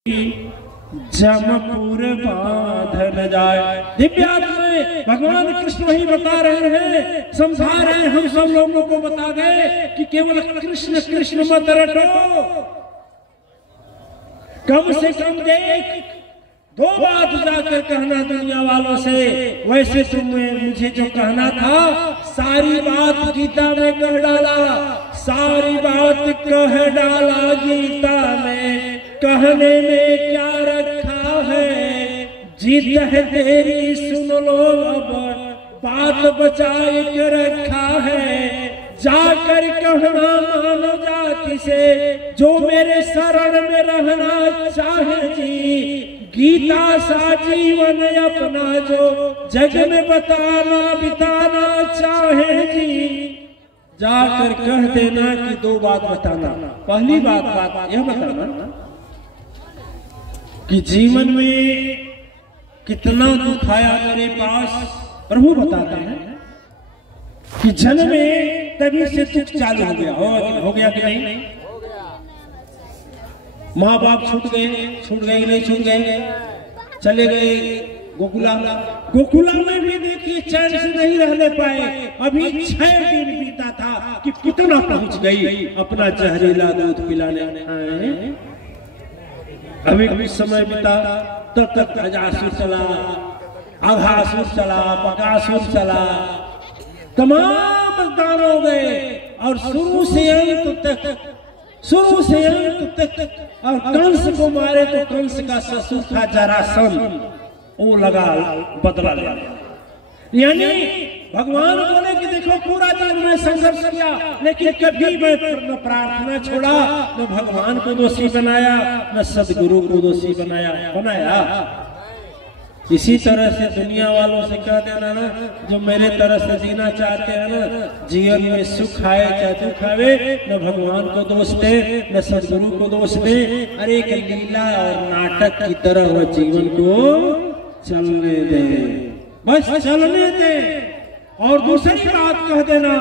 जमपुर बांध न जाए। दिव्यात्मा में भगवान कृष्ण वही बता रहे हैं, समझा रहे हैं, हम सब लोगों को बता गए कि केवल कृष्ण कृष्ण मत रटो, कम से कम देख दो बात जाकर कहना दुनिया वालों से। वैसे तुम्हें मुझे जो कहना था सारी बात गीता में कह डाला, सारी बात कह डाला गीता में, कहने में क्या रखा है, जीत है तेरी सुन लो अब, बात बचाए के रखा है। जाकर कहना मानव जाति से जो मेरे शरण में रहना चाहे जी, गीता सा जीवन अपना जो जग में बताना बिताना चाहे जी। जाकर कह देना कि दो बात बताना। पहली बात यह बताना कि जीवन में कितना दुख आया मेरे पास। प्रभु बताते हैं कि जन्म में तभी से दुख चालू हो गया कि नहीं? माँ बाप छूट गए कि नहीं छूट गए? चले गए गोकुला में भी देखिए चैन से नहीं रहने पाए। अभी 6 दिन बीता था कि कितना पहुंच गई अपना जहरीला दूध पिलाने। अभी कुछ समय बीता तब तक अजासुर चला, अघासुर चला, बकासुर चला, तमाम दान हो गए और शुरू से अंत तक। और कंस को मारे तो कंस का ससुर था जरासंध, वो लगा बदला लिया। यानी भगवान बोले कि देखो पूरा दिन में संघर्ष किया, लेकिन कभी मैं न प्रार्थना छोड़ा, न भगवान को दोषी बनाया, न सदगुरु को दोषी बनाया। इसी तरह से दुनिया वालों से कह देना ना, जो मेरे तरह से जीना चाहते हैं ना, जीवन में सुख आए चाहे दुख आवे, न भगवान को दोष दे न सदगुरु को दोष दे। अरे एक लीला और नाटक की तरह वह जीवन को चलने दे, बस चलने दे। और दूसरी बात कह देना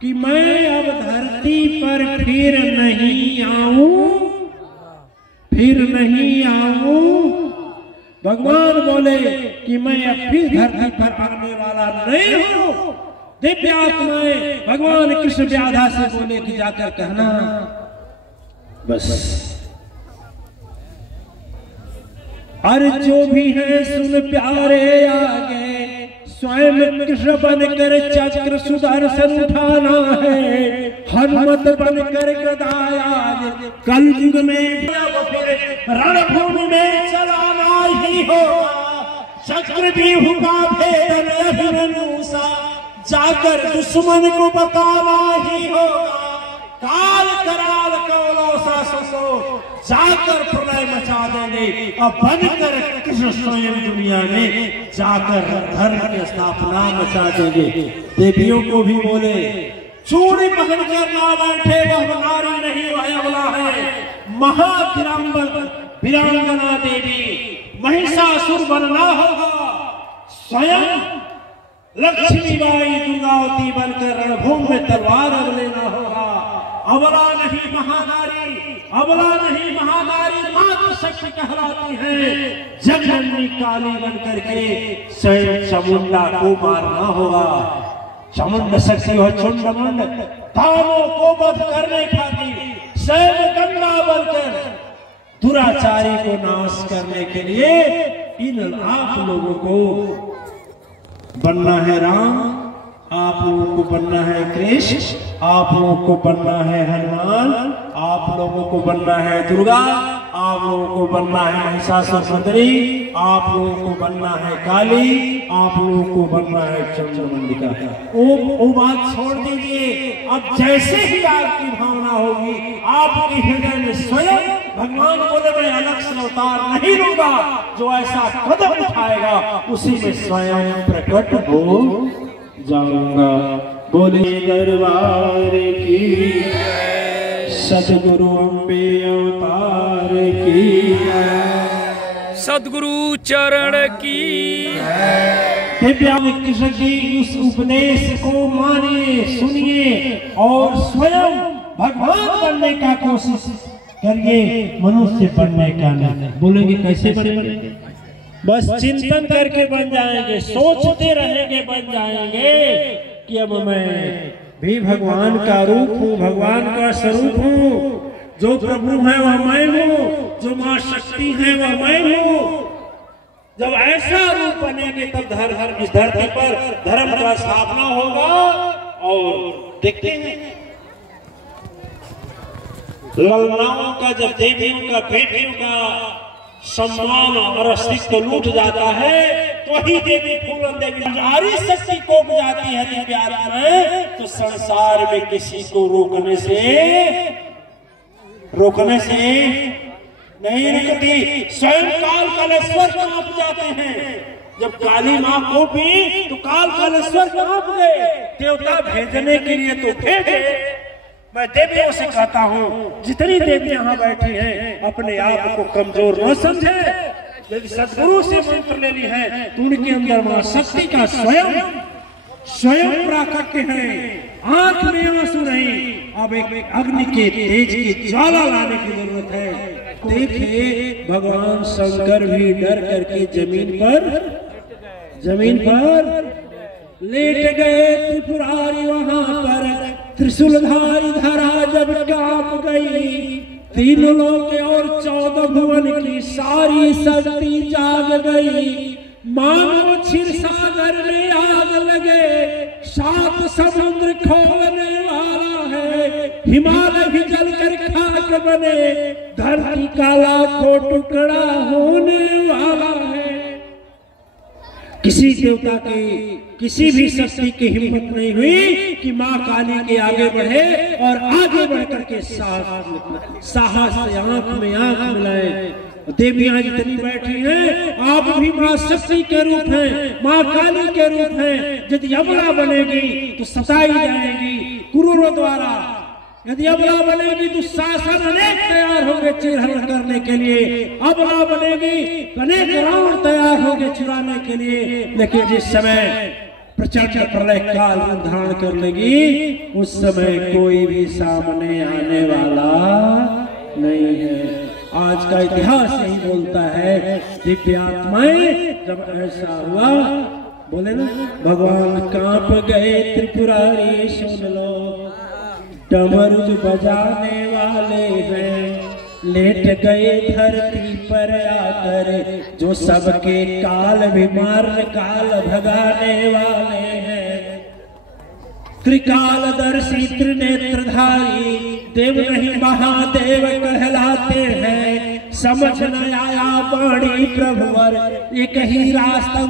कि मैं अब धरती पर फिर नहीं आऊं। भगवान बोले कि मैं अब फिर धरती पर आने वाला नहीं हूं। दिव्य आत्माएं भगवान कृष्ण व्याधा से बोले कि जाकर कहना बस। अरे जो भी है सुन प्यारे आगे, स्वयं कृष्ण बनकर चक्र सुदर्शन उठाना है, हनुमत बनकर गदाया कल युग में रणभूमि में चलाना ही होगा। चक्र भी हुआ भेदन मूसा, जाकर दुश्मन को बताना ही होगा। काल कराल कौलौसा ससो, जाकर प्रलय मचा देंगे और बनकर कृष्ण स्वयं दुनिया में जाकर धर्म की स्थापना मचा देंगे। देवियों को भी बोले चूड़ी पहनकर ना बैठे वह नारी नहीं, वह अबला है। वीरांगना देवी महिषासुर बनना होगा, स्वयं लक्ष्मी बाई दुर्गावती बनकर रणभूमि में तलवार अब लेना होगा। अबला नहीं महानारी मातृ शक्ति कहलाती है। जगन्नी काली बनकर के स्वयं चामुंडा को मारना होगा। चामुंड शक्ति हो चुंडमुंड, दानों को वध करने खातिर स्वयं गंगा बनकर दुराचारी को नाश करने के लिए इन आप लोगों को बनना है राम, आप लोगों को बनना है कृष्ण, आप लोगों को बनना है हनुमान, आप लोगों को बनना है दुर्गा, आप लोगों को बनना है महिषासुरमर्दिनी, आप लोगों को बनना है काली, आप लोगों को बनना है चंद्रमंडिका। वो बात छोड़ दीजिए। अब जैसे ही आपकी भावना होगी आपके हृदय में स्वयं भगवान बोले मैं अलग से अवतार नहीं लूंगा, जो ऐसा कदम उठाएगा उसी में स्वयं प्रकट हो जाऊंगा। बोले दरबार की सदगुरु अम्बे अवतार की, सदगुरु चरण की। दिव्या कृष्ण की उस उपदेश को मानिए, सुनिए और स्वयं भगवान बनने का कोशिश करिए मनुष्य बनने का नहीं। बोलेंगे कैसे बनेंगे? बस चिंतन करके बन जाएंगे, सोचते रहेंगे बन जाएंगे कि अब मैं भी भगवान का रूप हूँ, भगवान का स्वरूप हूँ। जो प्रभु है वह मैं हूँ, जो माँ शक्ति है वह मैं हूँ। जब ऐसा रूप बनेंगे तब इस धरती पर धर्म का स्थापना होगा। और देखते हैं ललनाओं का, जब देवियों का बेटियों का सम्मान और अस्तित्व लूट जाता है तो वही देवी फूलन देवी नारी शक्ति को जाती है दिव्य आत्माएं, तो संसार में किसी को रोकने से नहीं रुकती। स्वयं काल कलेश्वर कांप जाते हैं। जब काली माँ को भी तो काल कलेश्वर कांप गए। देवता भेजने के लिए तो भेजे। मैं देवियों से कहता हूँ जितनी देवी यहाँ बैठी हैं अपने आप को कमजोर न समझे। यदि सदगुरु से मंत्र ले ली है तो उनके अंदर माँ शक्ति का स्वयं प्राकट्य है। आंख में आंसू नहीं, अब एक अग्नि के तेज की ज्वाला लाने की जरूरत है। देखिए भगवान शंकर भी डर करके जमीन पर लेट गए। त्रिपुरारी वहां पर त्रिशूलधारी धरा जब कांप गई। तीनों लोक और 14 भुवन की सारी शक्ति जाग गई। मानो क्षीर सागर में आग लगे, 7 समुद्र खोलने वाला है। हिमालय भी जलकर खाक बने, धरती का लाखों टुकड़ा होने वाला है। किसी देवता की, किसी भी शक्ति की हिम्मत नहीं हुई कि माँ काली के आगे बढ़े और आगे बढ़ करके साहस से आंख में आंख मिलाए। देवियां जितनी बैठी हैं आप भी माँ शक्ति के रूप हैं, माँ काली के रूप हैं। यदि अबला बनेगी तो सताई जाएगी क्रूरों द्वारा। यदि अबला बनेगी तो शासन अनेक तैयार होंगे चिरहरण करने के लिए। अबला बनेगी अनेक रावण तैयार होंगे चुराने के लिए। लेकिन जिस समय प्रचंड प्रलय काल धारण कर लेगी उस समय कोई भी सामने आने वाला नहीं है। आज का इतिहास यही बोलता है। दिव्य आत्माएं जब ऐसा हुआ, बोले ना भगवान कांप गए त्रिपुरारी सुन लो। डमरू बजाने वाले हैं लेट गए धरती पर आकर, जो सबके काल बीमार काल भगाने वाले हैं। त्रिकालदर्शी त्रिनेत्रधारी देव नहीं महादेव कहलाते हैं। समझ न आया वाणी प्रभुवर एक ही रास्ता